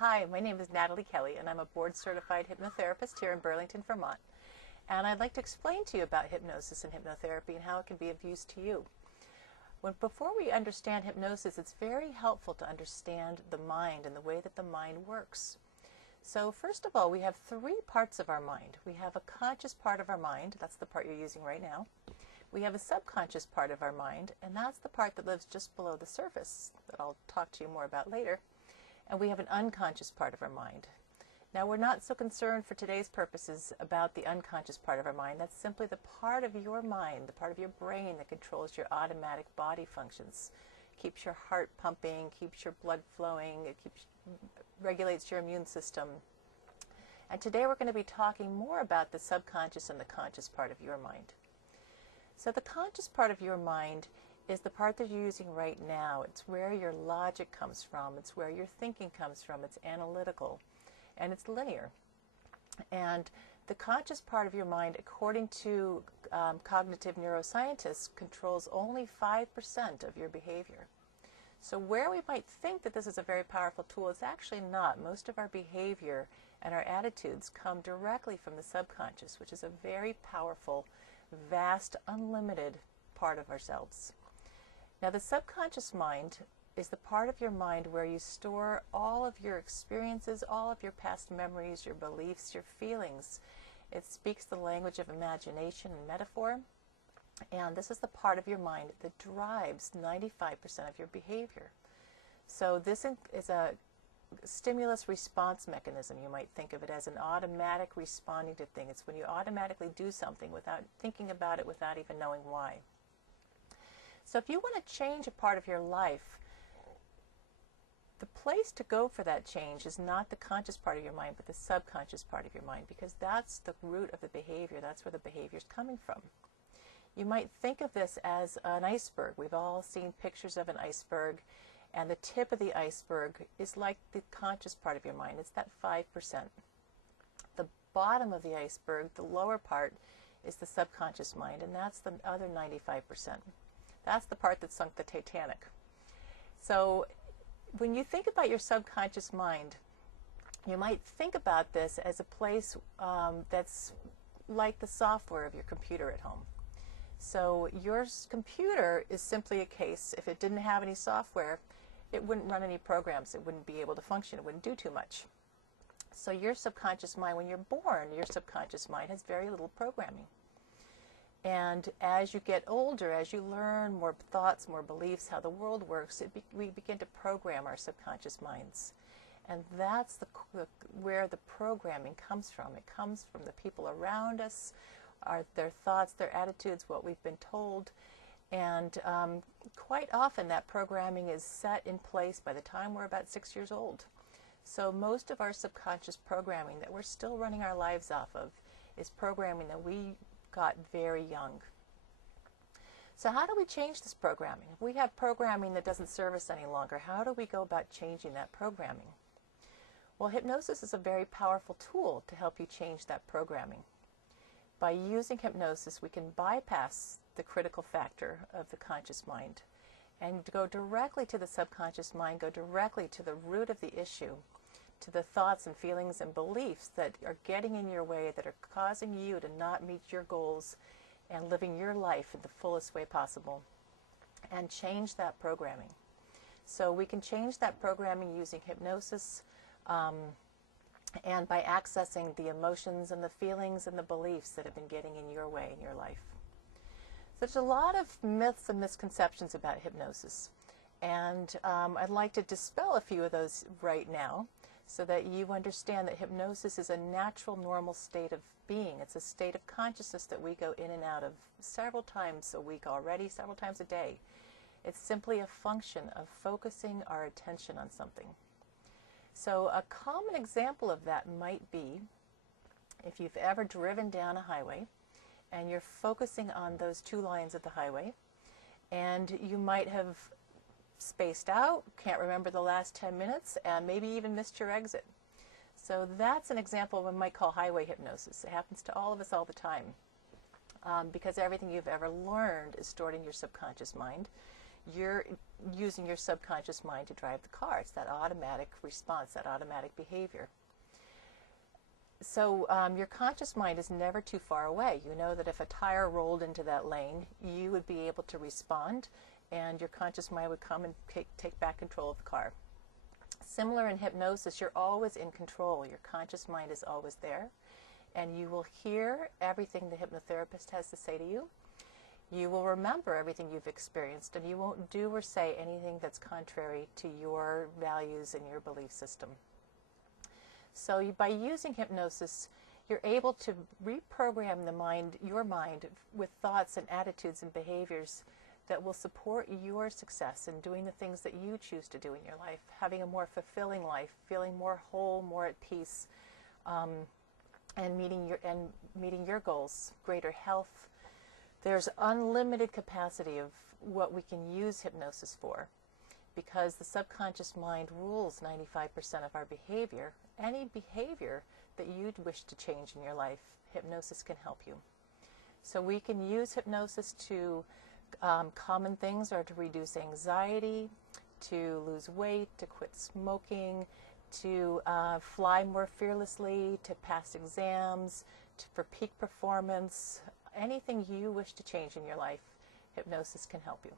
Hi, my name is Nathalie Kelly, and I'm a board-certified hypnotherapist here in Burlington, Vermont. And I'd like to explain to you about hypnosis and hypnotherapy and how it can be of use to you. Before we understand hypnosis, it's very helpful to understand the mind and the way that the mind works. So first of all, we have three parts of our mind. We have a conscious part of our mind, that's the part you're using right now. We have a subconscious part of our mind, and that's the part that lives just below the surface that I'll talk to you more about later. And we have an unconscious part of our mind. Now, we're not so concerned for today's purposes about the unconscious part of our mind. That's simply the part of your mind, the part of your brain that controls your automatic body functions. Keeps your heart pumping, keeps your blood flowing, it regulates your immune system. And today we're going to be talking more about the subconscious and the conscious part of your mind. So the conscious part of your mind is the part that you're using right now. It's where your logic comes from. It's where your thinking comes from. It's analytical and it's linear. And the conscious part of your mind, according to cognitive neuroscientists, controls only 5% of your behavior. So where we might think that this is a very powerful tool, it's actually not. Most of our behavior and our attitudes come directly from the subconscious, which is a very powerful, vast, unlimited part of ourselves. Now, the subconscious mind is the part of your mind where you store all of your experiences, all of your past memories, your beliefs, your feelings. It speaks the language of imagination and metaphor, and this is the part of your mind that drives 95% of your behavior. So this is a stimulus response mechanism. You might think of it as an automatic responding to things. It's when you automatically do something without thinking about it, without even knowing why. So if you want to change a part of your life, the place to go for that change is not the conscious part of your mind, but the subconscious part of your mind, because that's the root of the behavior. That's where the behavior is coming from. You might think of this as an iceberg. We've all seen pictures of an iceberg, and the tip of the iceberg is like the conscious part of your mind. It's that 5%. The bottom of the iceberg, the lower part, is the subconscious mind, and that's the other 95%. That's the part that sunk the Titanic. So when you think about your subconscious mind, you might think about this as a place that's like the software of your computer at home. So your computer is simply a case. If it didn't have any software, it wouldn't run any programs. It wouldn't be able to function. It wouldn't do too much. So your subconscious mind, when you're born, your subconscious mind has very little programming. And as you get older, as you learn more thoughts, more beliefs, how the world works, we begin to program our subconscious minds. And that's where the programming comes from. It comes from the people around us, their thoughts, their attitudes, what we've been told. And quite often that programming is set in place by the time we're about 6 years old. So most of our subconscious programming that we're still running our lives off of is programming that we got very young. So how do we change this programming? If we have programming that doesn't serve us any longer, how do we go about changing that programming? Well, hypnosis is a very powerful tool to help you change that programming. By using hypnosis, we can bypass the critical factor of the conscious mind and go directly to the subconscious mind, go directly to the root of the issue, to the thoughts and feelings and beliefs that are getting in your way, that are causing you to not meet your goals and living your life in the fullest way possible, and change that programming. So we can change that programming using hypnosis and by accessing the emotions and the feelings and the beliefs that have been getting in your way in your life. So there's a lot of myths and misconceptions about hypnosis, and I'd like to dispel a few of those right now, so that you understand that hypnosis is a natural, normal state of being. It's a state of consciousness that we go in and out of several times a week already, several times a day. It's simply a function of focusing our attention on something. So a common example of that might be if you've ever driven down a highway and you're focusing on those two lines of the highway, and you might have spaced out, can't remember the last 10 minutes, and maybe even missed your exit. So that's an example of what we might call highway hypnosis. It happens to all of us all the time because everything you've ever learned is stored in your subconscious mind. you're using your subconscious mind to drive the car. It's that automatic response, that automatic behavior. So your conscious mind is never too far away. You know that if a tire rolled into that lane, you would be able to respond, and your conscious mind would come and take back control of the car. Similar in hypnosis, you're always in control. Your conscious mind is always there, and you will hear everything the hypnotherapist has to say to you. You will remember everything you've experienced, and you won't do or say anything that's contrary to your values and your belief system. So by using hypnosis, you're able to reprogram your mind with thoughts and attitudes and behaviors that will support your success in doing the things that you choose to do in your life, having a more fulfilling life, feeling more whole, more at peace, and meeting your goals, greater health. There's unlimited capacity of what we can use hypnosis for, because the subconscious mind rules 95% of our behavior. Any behavior that you'd wish to change in your life, hypnosis can help you. So we can use hypnosis to common things are to reduce anxiety, to lose weight, to quit smoking, to fly more fearlessly, to pass exams, for peak performance. Anything you wish to change in your life, hypnosis can help you.